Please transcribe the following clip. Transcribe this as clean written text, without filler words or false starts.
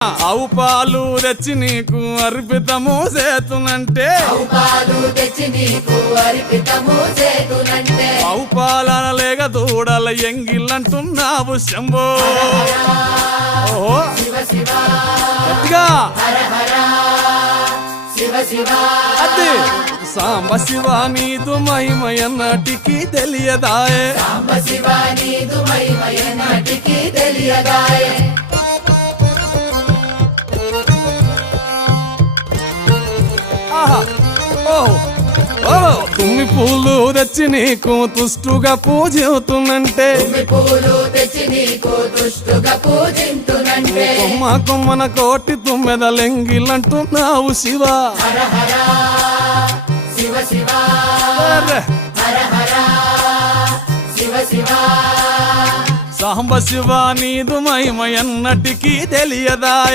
ఆవు పాలు తెచ్చి నీకు అర్పితము చేతునంటే ఆవు పాలన లేక దూడల ఎంగిల్లంటున్నావు శంభో. ఓహో గట్టిగా అదే సాంబ శివ నీదు మహిమయన్నటికి తెలియదాయే. తుమ్మి పూలు తెచ్చి నీకు తుష్టుగా పూజింతునంటే కొమ్మ కొమ్మన కోటి తుమ్మెదలెంగిలంటున్నావు శివ. సాంబ శివ నీదు మహిమయన్నటికి తెలియదా.